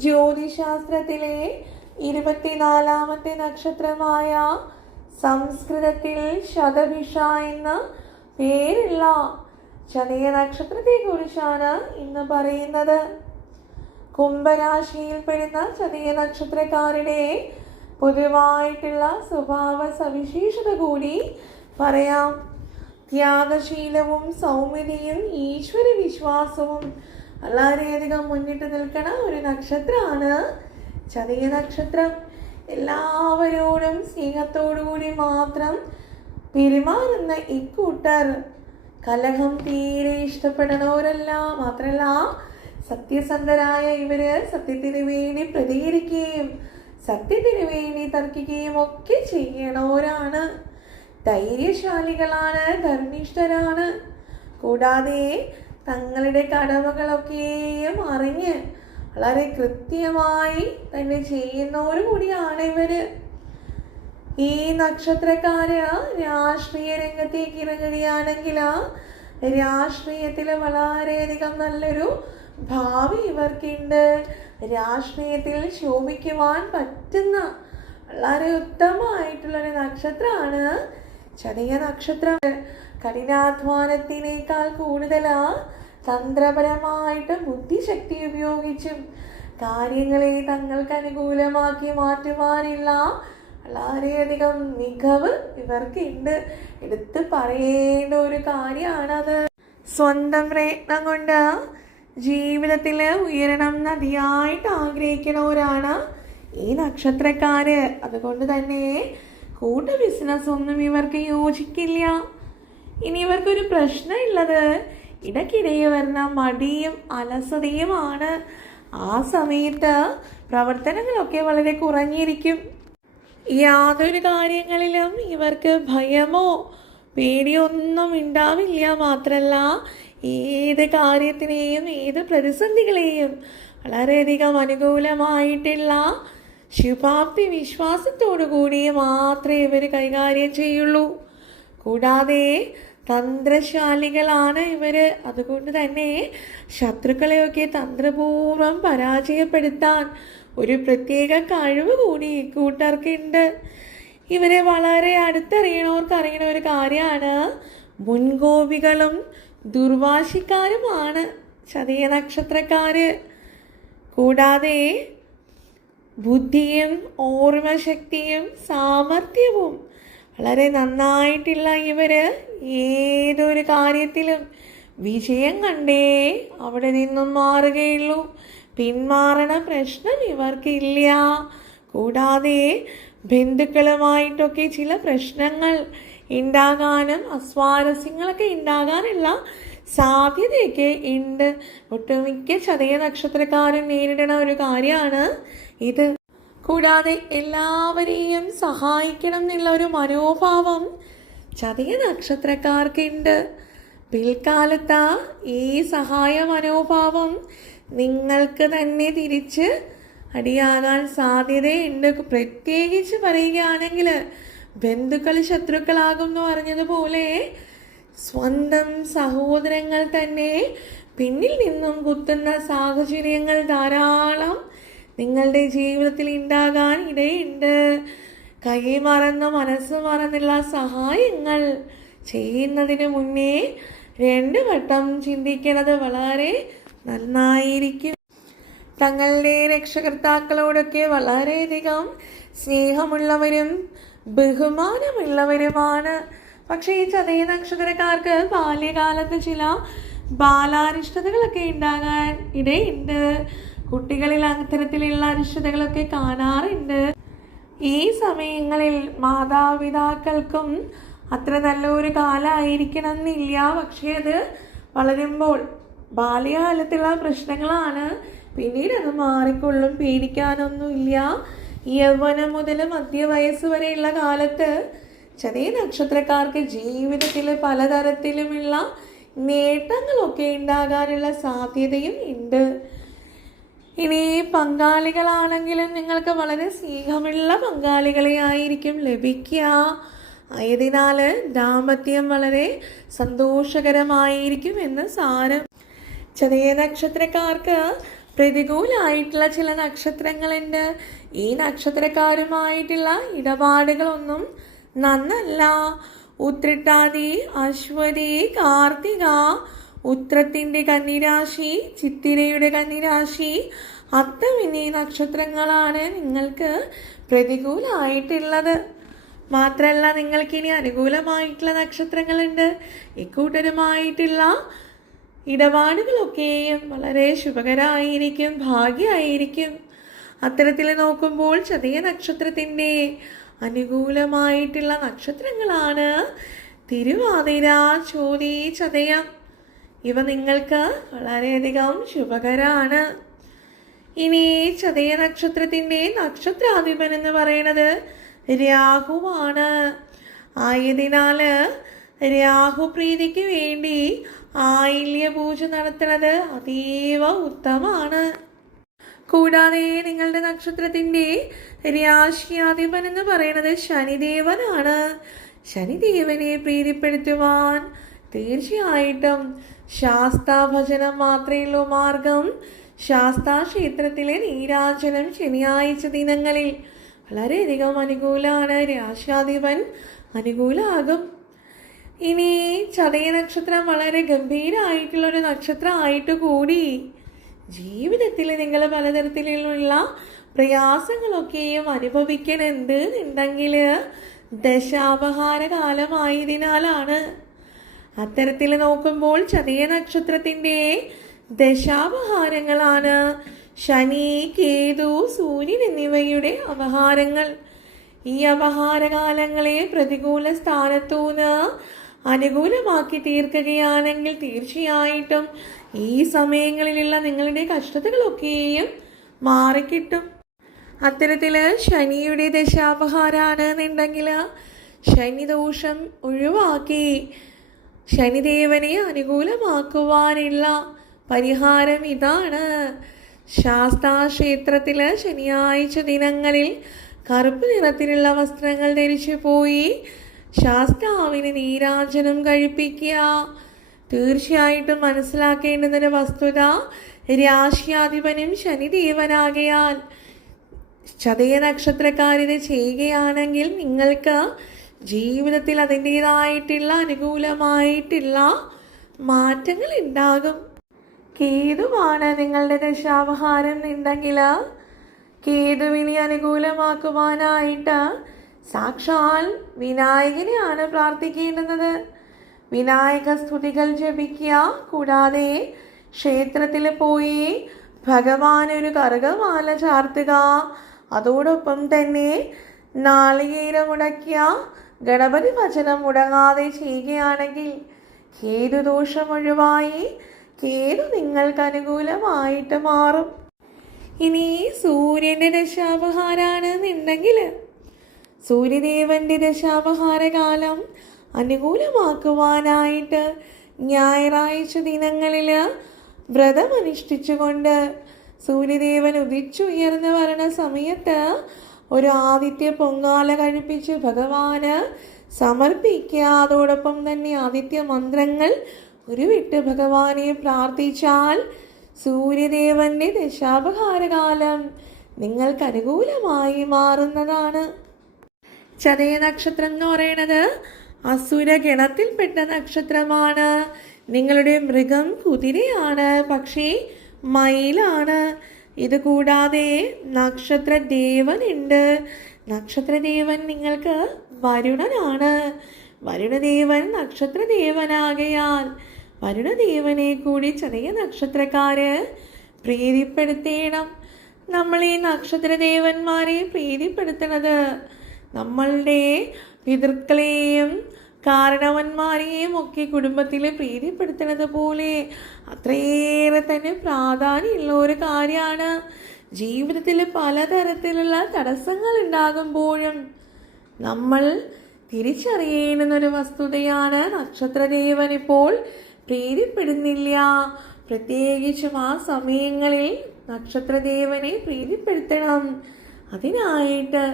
ജ്യോതിശാസ്ത്രത്തിലെ 24ാമത്തെ നക്ഷത്രമായ സംസ്കൃതത്തിൽ ശതഭിഷ എന്ന പേരുള്ള ചതയ നക്ഷത്രത്തെ കുറിച്ചാണ് ഇന്ന് പറയുന്നത്. കുംഭരാശിയിൽപ്പെടുന്ന ചതയ നക്ഷത്രക്കാരുടെ പൊതുവായിട്ടുള്ള സ്വഭാവ സവിശേഷത കൂടി പറയാം. ത്യാഗശീലവും സൗമ്യതയും ഈശ്വര വിശ്വാസവും വളരെയധികം മുന്നിട്ട് നിൽക്കുന്ന ഒരു നക്ഷത്രമാണ് ചതയ നക്ഷത്രം. എല്ലാവരോടും സ്നേഹത്തോടുകൂടി മാത്രം പെരുമാറുന്ന ഇക്കൂട്ടർ കലഹം തീരെ ഇഷ്ടപ്പെടുന്നവരല്ല. മാത്രമല്ല, സത്യസന്ധരായ ഇവര് സത്യത്തിന് വേണ്ടി പ്രതികരിക്കുകയും സത്യത്തിന് വേണ്ടി തർക്കിക്കുകയും ഒക്കെ ചെയ്യണവരാണ്. ധൈര്യശാലികളാണ്, ധർമ്മിഷ്ഠരാണ്. കൂടാതെ തങ്ങളുടെ കടമകളൊക്കെയും അറിഞ്ഞ് വളരെ കൃത്യമായി തന്നെ ചെയ്യുന്നവരും കൂടിയാണ് ഇവര്. ഈ നക്ഷത്രക്കാര് രാഷ്ട്രീയ രംഗത്തേക്ക് ഇറങ്ങുകയാണെങ്കിൽ രാഷ്ട്രീയത്തിൽ വളരെയധികം നല്ലൊരു ഭാവി ഇവർക്കുണ്ട്. രാഷ്ട്രീയത്തിൽ ശോഭിക്കുവാൻ പറ്റുന്ന വളരെ ഉത്തമമായിട്ടുള്ളൊരു നക്ഷത്രമാണ് ചതയ നക്ഷത്രം. കഠിനാധ്വാനത്തിനേക്കാൾ കൂടുതൽ തന്ത്രപരമായിട്ട് ബുദ്ധിശക്തി ഉപയോഗിച്ചും കാര്യങ്ങളെ തങ്ങൾക്ക് അനുകൂലമാക്കി മാറ്റുവാനുള്ള വളരെയധികം മികവ് ഇവർക്കുണ്ട്. എടുത്ത് പറയേണ്ട ഒരു കാര്യമാണത്. സ്വന്തം പ്രയത്നം കൊണ്ട് ജീവിതത്തിൽ ഉയരണം നദിയായിട്ട് ആഗ്രഹിക്കുന്നവരാണ് ഈ നക്ഷത്രക്കാര്. അതുകൊണ്ട് തന്നെ കൂട്ട ബിസിനസ് ഒന്നും ഇവർക്ക് യോജിക്കില്ല. ഇനി ഇവർക്കൊരു പ്രശ്നമുള്ളത് ഇടയ്ക്കിടയിൽ വരുന്ന മടിയും അലസതയുമാണ്. ആ സമയത്ത് പ്രവർത്തനങ്ങളൊക്കെ വളരെ കുറഞ്ഞിരിക്കും. യാതൊരു കാര്യങ്ങളിലും ഇവർക്ക് ഭയമോ പേടിയോ ഒന്നും ഉണ്ടാവില്ല. മാത്രമല്ല, ഏത് കാര്യത്തിനെയും ഏത് പ്രതിസന്ധികളെയും വളരെയധികം അനുകൂലമായിട്ടുള്ള ശുഭാപ്തി വിശ്വാസത്തോടു കൂടി മാത്രമേ ഇവർ കൈകാര്യം ചെയ്യുള്ളൂ. കൂടാതെ തന്ത്രശാലികളാണ് ഇവര്. അതുകൊണ്ട് തന്നെ ശത്രുക്കളെയൊക്കെ തന്ത്രപൂർവം പരാജയപ്പെടുത്താൻ ഒരു പ്രത്യേക കഴിവ് കൂടി ഇക്കൂട്ടർക്കുണ്ട്. ഇവരെ വളരെ അടുത്തറിയണവർക്ക് അറിയണ ഒരു കാര്യമാണ് മുൻകോപികളും ദുർവാശിക്കാരുമാണ് ചതയ നക്ഷത്രക്കാര്. കൂടാതെ ബുദ്ധിയും ഓർമ്മശക്തിയും സാമർഥ്യവും വളരെ നന്നായിട്ടുള്ള ഇവര് ഏതൊരു കാര്യത്തിലും വിജയം കണ്ടേ അവിടെ നിന്നും മാറുകയുള്ളൂ. പിന്മാറണ പ്രശ്നം ഇവർക്കില്ല. കൂടാതെ ബന്ധുക്കളുമായിട്ടൊക്കെ ചില പ്രശ്നങ്ങൾ ഉണ്ടാകാനും അസ്വാരസ്യങ്ങളൊക്കെ ഉണ്ടാകാനുള്ള സാധ്യതയൊക്കെ ഉണ്ട്. ഒട്ടുമിക്ക ചതയ നക്ഷത്രക്കാരും നേരിടുന്ന ഒരു കാര്യമാണ് ഇത്. കൂടാതെ എല്ലാവരെയും സഹായിക്കണം എന്നുള്ള ഒരു മനോഭാവം ചതയ നക്ഷത്രക്കാർക്കുണ്ട്. പിൽക്കാലത്ത് ഈ സഹായ മനോഭാവം നിങ്ങൾക്ക് തന്നെ തിരിച്ച് അടിയാകാൻ സാധ്യതയുണ്ട്. പ്രത്യേകിച്ച് പറയുകയാണെങ്കിൽ ബന്ധുക്കൾ ശത്രുക്കളാകും എന്ന് പറഞ്ഞതുപോലെ സ്വന്തം സഹോദരങ്ങൾ തന്നെ പിന്നിൽ നിന്നും കുത്തുന്ന സാഹചര്യങ്ങൾ ധാരാളം നിങ്ങളുടെ ജീവിതത്തിൽ ഉണ്ടാകാൻ ഇടയുണ്ട്. കൈ മറന്ന് മനസ്സ് മറന്നുള്ള സഹായങ്ങൾ ചെയ്യുന്നതിന് മുന്നേ 2 വട്ടം ചിന്തിക്കുന്നത് വളരെ നന്നായിരിക്കും. തങ്ങളുടെ രക്ഷകർത്താക്കളോടൊക്കെ വളരെയധികം സ്നേഹമുള്ളവരും ബഹുമാനമുള്ളവരുമാണ്. പക്ഷേ ഈ ചതയ നക്ഷത്രക്കാർക്ക് ബാല്യകാലത്ത് ചില ബാലാരിഷ്ടതകളൊക്കെ ഉണ്ടാകാൻ ഇടയുണ്ട്. കുട്ടികളിൽ അത്തരത്തിലുള്ള അരിഷ്ടതകളൊക്കെ കാണാറുണ്ട്. ഈ സമയങ്ങളിൽ മാതാപിതാക്കൾക്കും അത്ര നല്ലൊരു കാലമായിരിക്കണം എന്നില്ല. പക്ഷേ അത് വളരുമ്പോൾ ബാല്യകാലത്തുള്ള പ്രശ്നങ്ങളാണ്. പിന്നീട് അത് മാറിക്കൊള്ളും, പേടിക്കാനൊന്നുമില്ല. യൗവനം മുതൽ മധ്യവയസ്സ് വരെയുള്ള കാലത്ത് ചതയ നക്ഷത്രക്കാർക്ക് ജീവിതത്തിൽ പലതരത്തിലുമുള്ള നേട്ടങ്ങളൊക്കെ ഉണ്ടാകാനുള്ള സാധ്യതയും ഉണ്ട്. ഇനി പങ്കാളികളാണെങ്കിലും നിങ്ങൾക്ക് വളരെ സ്നേഹമുള്ള പങ്കാളികളെ ആയിരിക്കും ലഭിക്കുക. ആയതിനാൽ ദാമ്പത്യം വളരെ സന്തോഷകരമായിരിക്കും എന്ന് സാരം. ചതയ നക്ഷത്രക്കാർക്ക് പ്രതികൂലമായിട്ടുള്ള ചില നക്ഷത്രങ്ങളുണ്ട്. ഈ നക്ഷത്രക്കാരുമായിട്ടുള്ള ഇടപാടുകളൊന്നും നന്നല്ല. ഉത്രട്ടാതി, അശ്വതി, കാർത്തിക, ഉത്രത്തിൻ്റെ കന്നിരാശി, ചിത്തിരയുടെ കന്നിരാശി, അത്തം എന്നീ നക്ഷത്രങ്ങളാണ് നിങ്ങൾക്ക് പ്രതികൂലമായിട്ടുള്ളത്. മാത്രമല്ല, നിങ്ങൾക്കിനി അനുകൂലമായിട്ടുള്ള നക്ഷത്രങ്ങളുണ്ട്. ഇക്കൂട്ടരുമായിട്ടുള്ള ഇടപാടുകളൊക്കെയും വളരെ ശുഭകരമായിരിക്കും, ഭാഗ്യമായിരിക്കും. അത്തരത്തിൽ നോക്കുമ്പോൾ ചതയ നക്ഷത്രത്തിൻ്റെ അനുകൂലമായിട്ടുള്ള നക്ഷത്രങ്ങളാണ് തിരുവാതിര, ചോതി, ചതയം. ഇവ നിങ്ങൾക്ക് വളരെയധികം ശുഭകരമാണ്. ഇനി ചതയ നക്ഷത്രത്തിൻ്റെ നക്ഷത്രാധിപൻ എന്ന് പറയുന്നത് രാഹുവാണ്. ആയതിനാൽ രാഹുപ്രീതിക്ക് വേണ്ടി ആയില്യ പൂജ നടത്തുന്നത് അതീവ ഉത്തമമാണ്. കൂടാതെ നിങ്ങളുടെ നക്ഷത്രത്തിൻ്റെ രാശിയാധിപൻ എന്ന് പറയുന്നത് ശനിദേവനാണ്. ശനിദേവനെ പ്രീതിപ്പെടുത്തുവാൻ തീർച്ചയായിട്ടും ശാസ്താഭജനം മാത്രമേയുള്ളൂ മാർഗം. ശാസ്താ ക്ഷേത്രത്തിലെ നീരാജനം ശനിയാഴ്ച ദിനങ്ങളിൽ വളരെയധികം അനുകൂലമാണ്. രാശിയാധിപൻ അനുകൂലമാകും. ഇനി ചതയ നക്ഷത്രം വളരെ ഗംഭീരമായിട്ടുള്ളൊരു നക്ഷത്രമായിട്ട് കൂടി ജീവിതത്തിൽ നിങ്ങൾ പലതരത്തിലുള്ള പ്രയാസങ്ങളൊക്കെയും അനുഭവിക്കണുണ്ട് എന്നുണ്ടെങ്കിൽ ദശാപഹാര കാലമായതിനാലാണ്. അത്തരത്തിൽ നോക്കുമ്പോൾ ചതയ നക്ഷത്രത്തിൻ്റെ ദശാപഹാരങ്ങളാണ് ശനി, കേതു, സൂര്യൻ എന്നിവയുടെ അപഹാരങ്ങൾ. ഈ അപഹാരകാലങ്ങളെ പ്രതികൂല സ്ഥാനത്തുനിന്ന് അനുകൂലമാക്കി തീർക്കുകയാണെങ്കിൽ തീർച്ചയായിട്ടും ഈ സമയങ്ങളിലുള്ള നിങ്ങളുടെ കഷ്ടതകളൊക്കെയും മാറിക്കിട്ടും. അത്തരത്തിൽ ശനിയുടെ ദശാപഹാരമാണ് എന്നുണ്ടെങ്കിൽ ശനിദോഷം ഒഴിവാക്കി ശനിദേവനെ അനുകൂലമാക്കുവാനുള്ള പരിഹാരം ഇതാണ്. ശാസ്താക്ഷേത്രത്തിൽ ശനിയാഴ്ച ദിനങ്ങളിൽ കറുപ്പ് നിറത്തിലുള്ള വസ്ത്രങ്ങൾ ധരിച്ചു പോയി ശാസ്താവിന് നീരാജനം കഴിപ്പിക്കുക. തീർച്ചയായിട്ടും മനസ്സിലാക്കേണ്ടുന്നൊരു വസ്തുത, രാശിയാധിപനും ശനിദേവനാകയാൽ ചതയ നക്ഷത്രക്കാരിത് ചെയ്യുകയാണെങ്കിൽ നിങ്ങൾക്ക് ജീവിതത്തിൽ അതിൻ്റേതായിട്ടുള്ള അനുകൂലമായിട്ടുള്ള മാറ്റങ്ങൾ ഉണ്ടാകും. കേതുവാണ് നിങ്ങളുടെ ദശാപഹാരം എന്നുണ്ടെങ്കിൽ കേതുവിനെ അനുകൂലമാക്കുവാനായിട്ട് സാക്ഷാൽ വിനായകനെയാണ് പ്രാർത്ഥിക്കേണ്ടുന്നത്. വിനായക സ്തുതികൾ ജപിക്കുക. കൂടാതെ ക്ഷേത്രത്തിൽ പോയി ഭഗവാനൊരു കറുകമാല ചാർത്തുക. അതോടൊപ്പം തന്നെ നാളികേരം മുടക്കിയ ഗണപതി ഭജനം മുടങ്ങാതെ ചെയ്യുകയാണെങ്കിൽ കേതുദോഷം ഒഴിവായി കേതു നിങ്ങൾക്ക് അനുകൂലമായിട്ട് മാറും. ഇനി സൂര്യൻ്റെ ദശാപഹാരാണ് എന്നുണ്ടെങ്കിൽ സൂര്യദേവൻ്റെ ദശാപഹാരകാലം അനുകൂലമാക്കുവാനായിട്ട് ഞായറാഴ്ച ദിനങ്ങളിൽ വ്രതമനുഷ്ഠിച്ചുകൊണ്ട് സൂര്യദേവൻ ഉദിച്ചുയർന്ന് വരുന്ന സമയത്ത് ഒരു ആദിത്യ പൊങ്കാല കഴിപ്പിച്ച് ഭഗവാന് സമർപ്പിക്കുക. അതോടൊപ്പം തന്നെ ആദിത്യ മന്ത്രങ്ങൾ ഉരുവിട്ട് ഭഗവാനെ പ്രാർത്ഥിച്ചാൽ സൂര്യദേവന്റെ ദശാപഹാരകാലം നിങ്ങൾക്ക് അനുകൂലമായി മാറുന്നതാണ്. ചതയ നക്ഷത്രം എന്ന് പറയുന്നത് അസുരഗണത്തിൽപ്പെട്ട നക്ഷത്രമാണ്. നിങ്ങളുടെ മൃഗം കുതിരയാണ്, പക്ഷേ മയിലാണ്. ഇത് കൂടാതെ നക്ഷത്രദേവനുണ്ട്. നക്ഷത്രദേവൻ നിങ്ങൾക്ക് വരുണനാണ്. വരുണദേവൻ നക്ഷത്രദേവനാകയാൽ വരുണദേവനെ കൂടി ചതയ നക്ഷത്രക്കാര് പ്രീതിപ്പെടുത്തേണം. നമ്മൾ ഈ നക്ഷത്രദേവന്മാരെ പ്രീതിപ്പെടുത്തണത് നമ്മളുടെ പിതൃക്കളെയും കാരണവന്മാരെയും ഒക്കെ കുടുംബത്തിൽ പ്രീതിപ്പെടുത്തുന്നത് പോലെ അത്രയേറെ തന്നെ പ്രാധാന്യമുള്ള ഒരു കാര്യമാണ്. ജീവിതത്തിൽ പലതരത്തിലുള്ള തടസ്സങ്ങൾ ഉണ്ടാകുമ്പോഴും നമ്മൾ തിരിച്ചറിയേണ്ടുന്നൊരു വസ്തുതയാണ്, നക്ഷത്രദേവൻ ഇപ്പോൾ പ്രീതിപ്പെടുന്നില്ല. പ്രത്യേകിച്ചും ആ സമയങ്ങളിൽ നക്ഷത്രദേവനെ പ്രീതിപ്പെടുത്തണം. അതിനായിട്ട്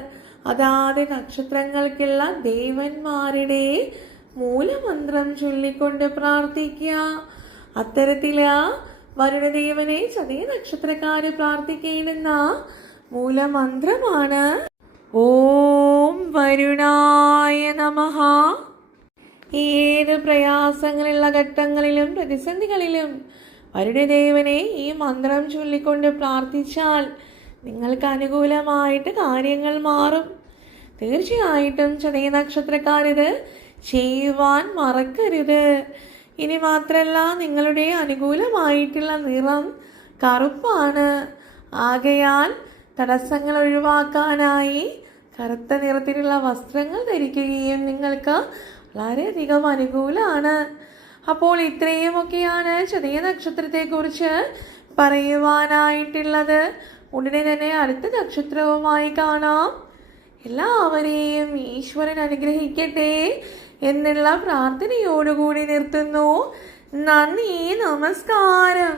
അതാത് നക്ഷത്രങ്ങൾക്കുള്ള ദേവന്മാരുടെ മൂലമന്ത്രം ചൊല്ലിക്കൊണ്ട് പ്രാർത്ഥിക്കുക. അത്തരത്തിൽ വരുണദേവനെ ചതയ നക്ഷത്രക്കാര് പ്രാർത്ഥിക്കേണ്ടുന്ന മൂലമന്ത്രമാണ് ഓം വരുണായ നമഃ. ഏത് പ്രയാസങ്ങളുള്ള ഘട്ടങ്ങളിലും പ്രതിസന്ധികളിലും വരുണദേവനെ ഈ മന്ത്രം ചൊല്ലിക്കൊണ്ട് പ്രാർത്ഥിച്ചാൽ നിങ്ങൾക്ക് അനുകൂലമായിട്ട് കാര്യങ്ങൾ മാറും. തീർച്ചയായിട്ടും ചതയ നക്ഷത്രക്കാരിത് ചെയ്യുവാൻ മറക്കരുത്. ഇനി മാത്രമല്ല, നിങ്ങളുടെ അനുകൂലമായിട്ടുള്ള നിറം കറുപ്പാണ്. ആകയാൽ തടസ്സങ്ങൾ ഒഴിവാക്കാനായി കറുത്ത നിറത്തിലുള്ള വസ്ത്രങ്ങൾ ധരിക്കുകയും നിങ്ങൾക്ക് വളരെയധികം അനുകൂലമാണ്. അപ്പോൾ ഇത്രയുമൊക്കെയാണ് ചതയ നക്ഷത്രത്തെക്കുറിച്ച് പറയുവാനായിട്ടുള്ളത്. ഉടനെ തന്നെ അടുത്ത നക്ഷത്രവുമായി കാണാം. എല്ലാവരെയും ഈശ്വരൻ അനുഗ്രഹിക്കട്ടെ എന്നുള്ള പ്രാർത്ഥനയോടുകൂടി നിർത്തുന്നു. നന്ദി, നമസ്കാരം.